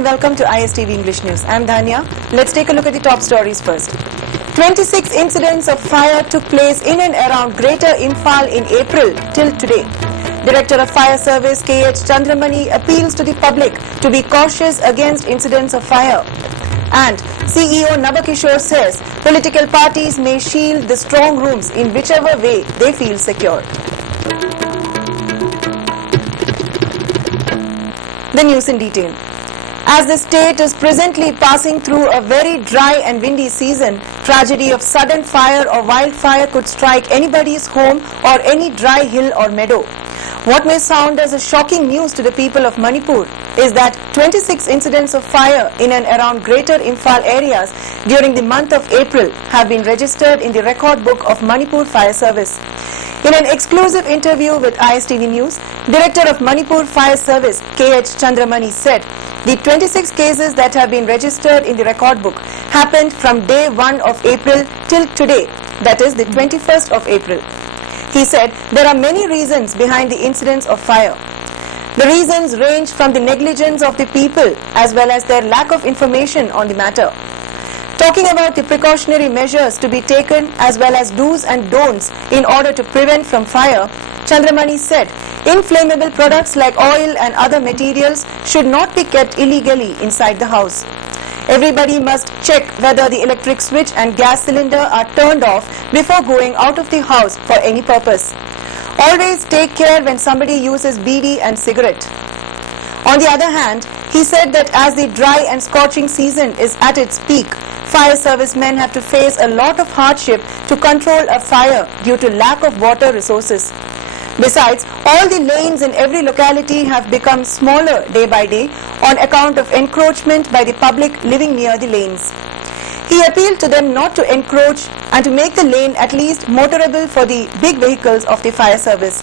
and welcome to ISTV English News. I'm Dhanya. Let's take a look at the top stories first. 26 incidents of fire took place in and around Greater Imphal in April till today. Director of Fire Service K.H. Chandramani appeals to the public to be cautious against incidents of fire. And CEO Nabakishore says political parties may shield the strong rooms in whichever way they feel secure. The news in detail. As the state is presently passing through a very dry and windy season, tragedy of sudden fire or wildfire could strike anybody's home or any dry hill or meadow. What may sound as a shocking news to the people of Manipur is that 26 incidents of fire in and around Greater Imphal areas during the month of April have been registered in the record book of Manipur Fire Service. In an exclusive interview with ISTV News, Director of Manipur Fire Service K.H. Chandramani said the 26 cases that have been registered in the record book happened from day 1 of April till today, that is the 21st of April. He said there are many reasons behind the incidents of fire. The reasons range from the negligence of the people as well as their lack of information on the matter. Talking about the precautionary measures to be taken as well as do's and don'ts in order to prevent from fire, Chandramani said inflammable products like oil and other materials should not be kept illegally inside the house. Everybody must check whether the electric switch and gas cylinder are turned off before going out of the house for any purpose. Always take care when somebody uses bidi and cigarette. On the other hand, he said that as the dry and scorching season is at its peak, fire servicemen have to face a lot of hardship to control a fire due to lack of water resources. Besides, all the lanes in every locality have become smaller day by day on account of encroachment by the public living near the lanes. He appealed to them not to encroach and to make the lane at least motorable for the big vehicles of the fire service.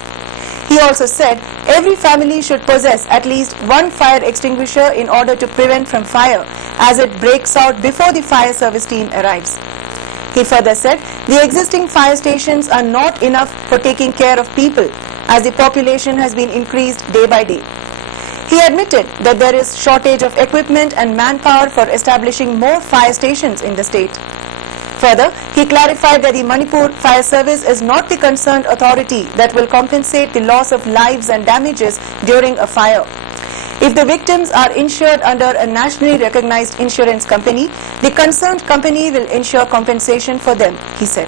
He also said every family should possess at least one fire extinguisher in order to prevent from fire as it breaks out before the fire service team arrives. He further said the existing fire stations are not enough for taking care of people as the population has been increased day by day. He admitted that there is shortage of equipment and manpower for establishing more fire stations in the state. Further, he clarified that the Manipur Fire Service is not the concerned authority that will compensate the loss of lives and damages during a fire. If the victims are insured under a nationally recognized insurance company, the concerned company will ensure compensation for them, he said.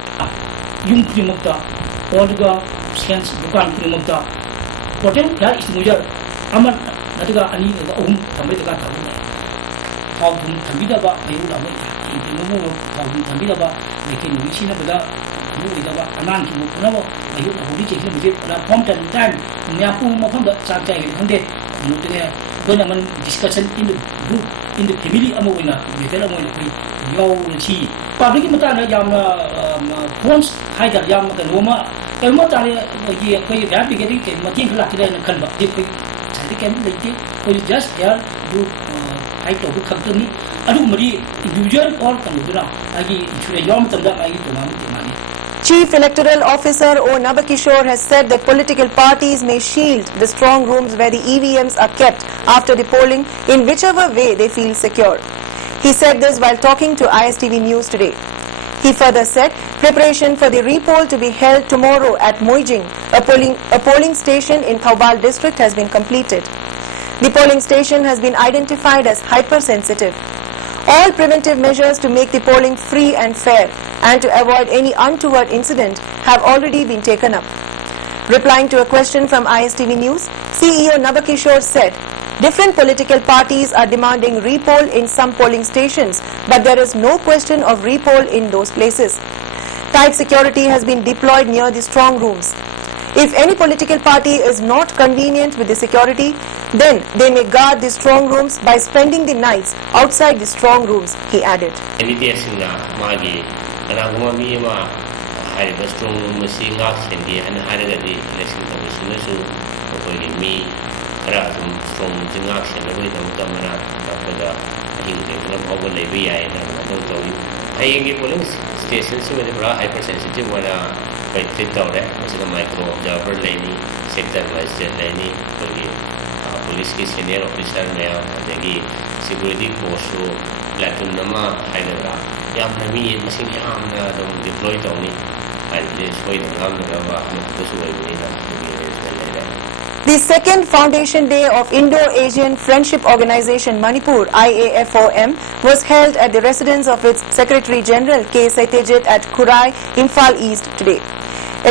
Discussion in the group, in the family, public phones, Haida Yam, the Roma, and what are you getting Matin Latin and Kanba? They just here do I told you come to me. I do Marie, usual or Kamudura. I give you a yom to the money. Chief Electoral Officer O. Nabakishore has said that political parties may shield the strong rooms where the EVMs are kept after the polling in whichever way they feel secure. He said this while talking to ISTV News today. He further said preparation for the repoll to be held tomorrow at Moijing, a polling station in Thoubal district, has been completed. The polling station has been identified as hypersensitive. All preventive measures to make the polling free and fair and to avoid any untoward incident have already been taken up. Replying to a question from ISTV News, CEO Nabakishore said, different political parties are demanding repoll in some polling stations, but there is no question of repoll in those places. Tight security has been deployed near the strong rooms. If any political party is not convenient with the security, then they may guard the strong rooms by spending the nights outside the strong rooms, he added. Micro observer sector wise police ki senior officer mayam adagi security force so platoon nama haidara yam nami masing yamna dong deploy tawni haidre soi dangam naga to suai ni na The second foundation day of Indo-Asian Friendship Organization Manipur IAFOM was held at the residence of its Secretary General K. Satyajit at Kurai, Imphal East today.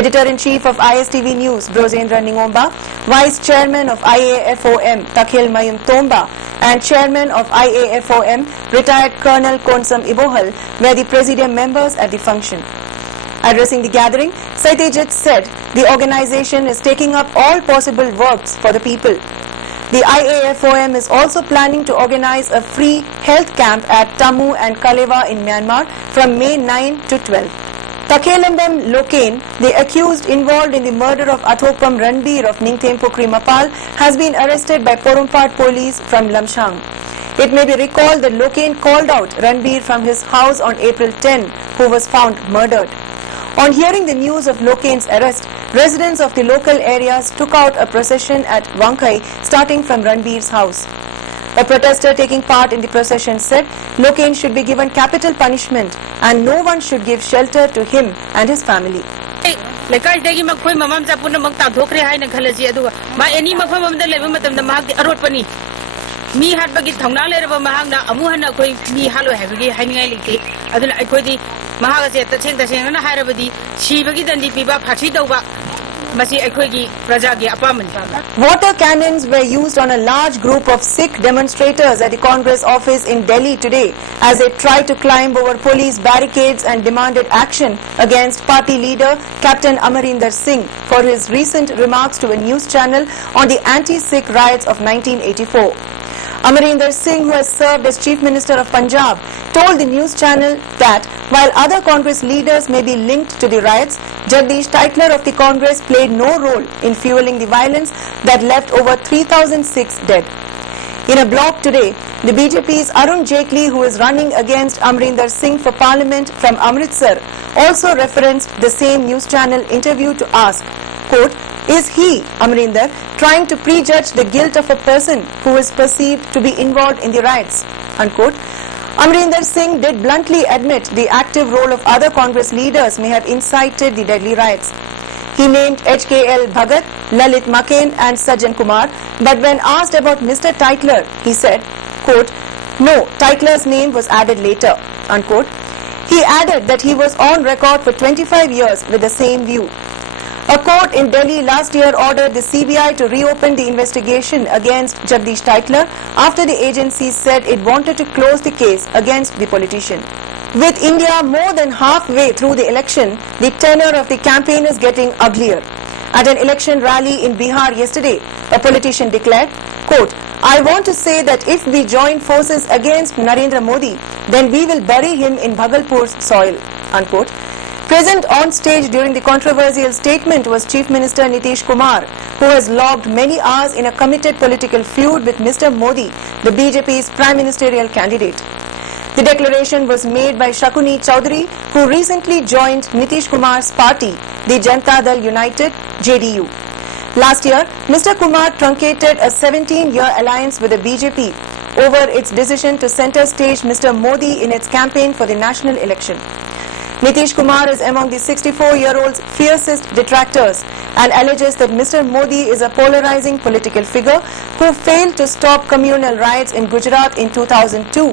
Editor-in-Chief of ISTV News Brozendra Ningomba, Vice Chairman of IAFOM Takhil Mayum Tomba and Chairman of IAFOM retired Colonel Konsam Ibohal were the Presidium members at the function. Addressing the gathering, Satyajit said the organization is taking up all possible works for the people. The IAFOM is also planning to organize a free health camp at Tamu and Kalewa in Myanmar from May 9 to 12. Takhelambam Loken, the accused involved in the murder of Athopam Ranbir of Ningthempukri Mapal, has been arrested by Porumpat police from Lamshang. It may be recalled that Loken called out Ranbir from his house on April 10, who was found murdered. On hearing the news of Loken's arrest, residents of the local areas took out a procession at Wangkai starting from Ranbir's house. A protester taking part in the procession said Loken should be given capital punishment and no one should give shelter to him and his family. Mi hat bagi thongna le raba mahang na amu hana koi mi halo habigi haingai likte adula aikoi mahaga se ta na harabadi si bagi dandi piba phathi dauba masi aikoi gi praja gi apaman. Water cannons were used on a large group of Sikh demonstrators at the Congress office in Delhi today as they tried to climb over police barricades and demanded action against party leader Captain Amarinder Singh for his recent remarks to a news channel on the anti-Sikh riots of 1984. Amarinder Singh, who has served as Chief Minister of Punjab, told the news channel that while other Congress leaders may be linked to the riots, Jagdish Titler of the Congress played no role in fueling the violence that left over 3,000 Sikhs dead. In a blog today, the BJP's Arun Jaitley, who is running against Amarinder Singh for Parliament from Amritsar, also referenced the same news channel interview to ask, quote, "Is he, Amarinder, trying to prejudge the guilt of a person who is perceived to be involved in the riots?" Unquote. Amarinder Singh did bluntly admit the active role of other Congress leaders may have incited the deadly riots. He named HKL Bhagat, Lalit Maken and Sajjan Kumar, but when asked about Mr. Titler, he said, quote, "No, Titler's name was added later." Unquote. He added that he was on record for 25 years with the same view. A court in Delhi last year ordered the CBI to reopen the investigation against Jagdish Titler after the agency said it wanted to close the case against the politician. With India more than halfway through the election, the tenor of the campaign is getting uglier. At an election rally in Bihar yesterday, a politician declared, quote, "I want to say that if we join forces against Narendra Modi, then we will bury him in Bhagalpur's soil." Unquote. Present on stage during the controversial statement was Chief Minister Nitish Kumar, who has logged many hours in a committed political feud with Mr. Modi, the BJP's prime ministerial candidate. The declaration was made by Shakuni Chowdhury, who recently joined Nitish Kumar's party, the Janata Dal United, JDU. Last year, Mr. Kumar truncated a 17-year alliance with the BJP over its decision to center stage Mr. Modi in its campaign for the national election. Nitish Kumar is among the 64-year-old's fiercest detractors and alleges that Mr. Modi is a polarizing political figure who failed to stop communal riots in Gujarat in 2002,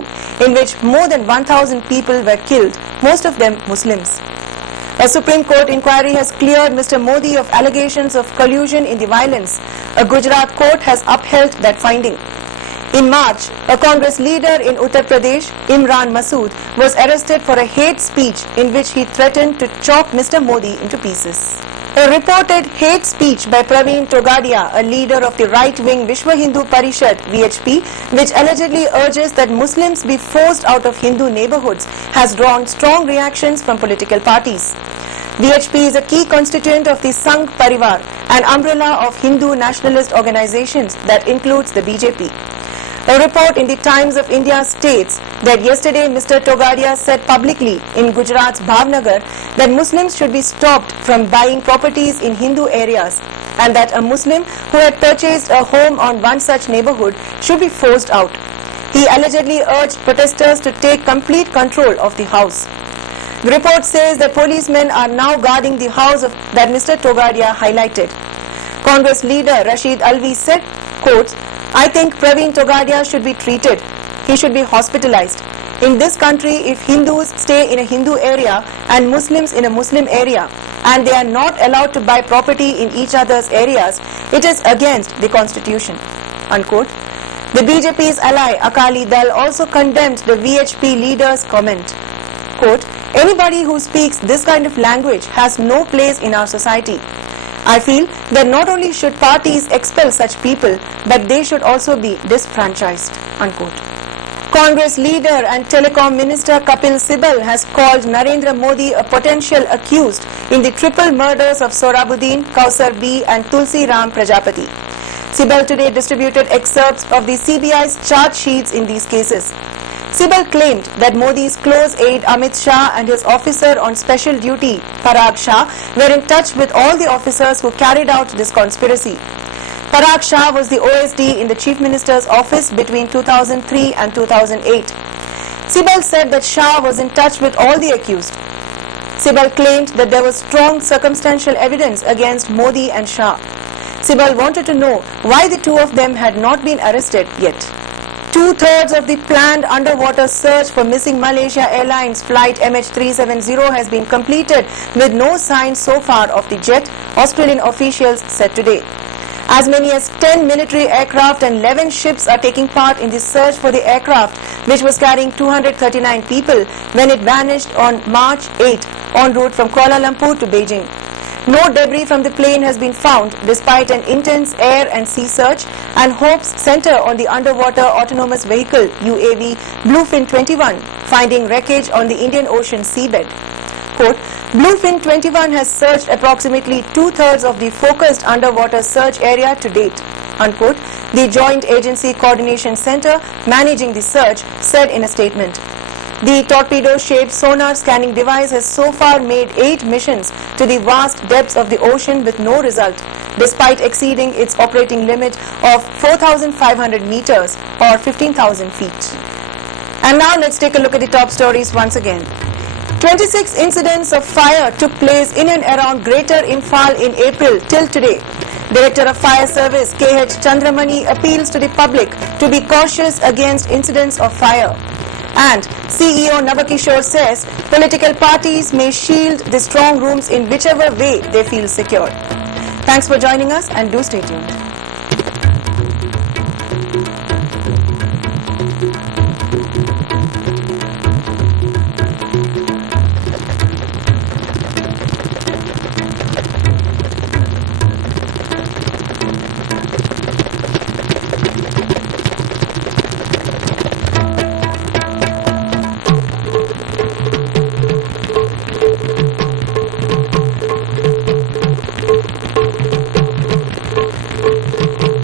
in which more than 1,000 people were killed, most of them Muslims. A Supreme Court inquiry has cleared Mr. Modi of allegations of collusion in the violence. A Gujarat court has upheld that finding. In March, a Congress leader in Uttar Pradesh, Imran Masood, was arrested for a hate speech in which he threatened to chop Mr. Modi into pieces. A reported hate speech by Praveen Togadia, a leader of the right-wing Vishwa Hindu Parishad (VHP), which allegedly urges that Muslims be forced out of Hindu neighborhoods, has drawn strong reactions from political parties. VHP is a key constituent of the Sangh Parivar, an umbrella of Hindu nationalist organizations that includes the BJP. A report in the Times of India states that yesterday Mr. Togadia said publicly in Gujarat's Bhavnagar that Muslims should be stopped from buying properties in Hindu areas and that a Muslim who had purchased a home on one such neighborhood should be forced out. He allegedly urged protesters to take complete control of the house. The report says that policemen are now guarding the house that Mr. Togadia highlighted. Congress leader Rashid Alvi said, quotes, "I think Praveen Togadia should be treated. He should be hospitalized. In this country, if Hindus stay in a Hindu area and Muslims in a Muslim area, and they are not allowed to buy property in each other's areas, it is against the constitution." Unquote. The BJP's ally Akali Dal also condemned the VHP leader's comment. Quote, "Anybody who speaks this kind of language has no place in our society. I feel that not only should parties expel such people, but they should also be disfranchised." Unquote. Congress leader and telecom minister Kapil Sibal has called Narendra Modi a potential accused in the triple murders of Sohrabuddin, Kausar B and Tulsi Ram Prajapati. Sibal today distributed excerpts of the CBI's charge sheets in these cases. Sibal claimed that Modi's close aide Amit Shah and his officer on special duty, Parag Shah, were in touch with all the officers who carried out this conspiracy. Parag Shah was the OSD in the Chief Minister's office between 2003 and 2008. Sibal said that Shah was in touch with all the accused. Sibal claimed that there was strong circumstantial evidence against Modi and Shah. Sibal wanted to know why the two of them had not been arrested yet. 2/3 of the planned underwater search for missing Malaysia Airlines flight MH370 has been completed with no signs so far of the jet, Australian officials said today. As many as 10 military aircraft and 11 ships are taking part in the search for the aircraft, which was carrying 239 people when it vanished on March 8 en route from Kuala Lumpur to Beijing. No debris from the plane has been found despite an intense air and sea search, and hopes center on the underwater autonomous vehicle UAV Bluefin 21 finding wreckage on the Indian Ocean seabed. Quote, "Bluefin 21 has searched approximately 2/3 of the focused underwater search area to date." Unquote. The Joint Agency Coordination Center managing the search said in a statement. The torpedo-shaped sonar scanning device has so far made 8 missions to the vast depths of the ocean with no result, despite exceeding its operating limit of 4,500 meters or 15,000 feet. And now let's take a look at the top stories once again. 26 incidents of fire took place in and around Greater Imphal in April till today. Director of Fire Service K.H. Chandramani appeals to the public to be cautious against incidents of fire. And CEO Nabakishore says political parties may shield the strong rooms in whichever way they feel secure. Thanks for joining us and do stay tuned.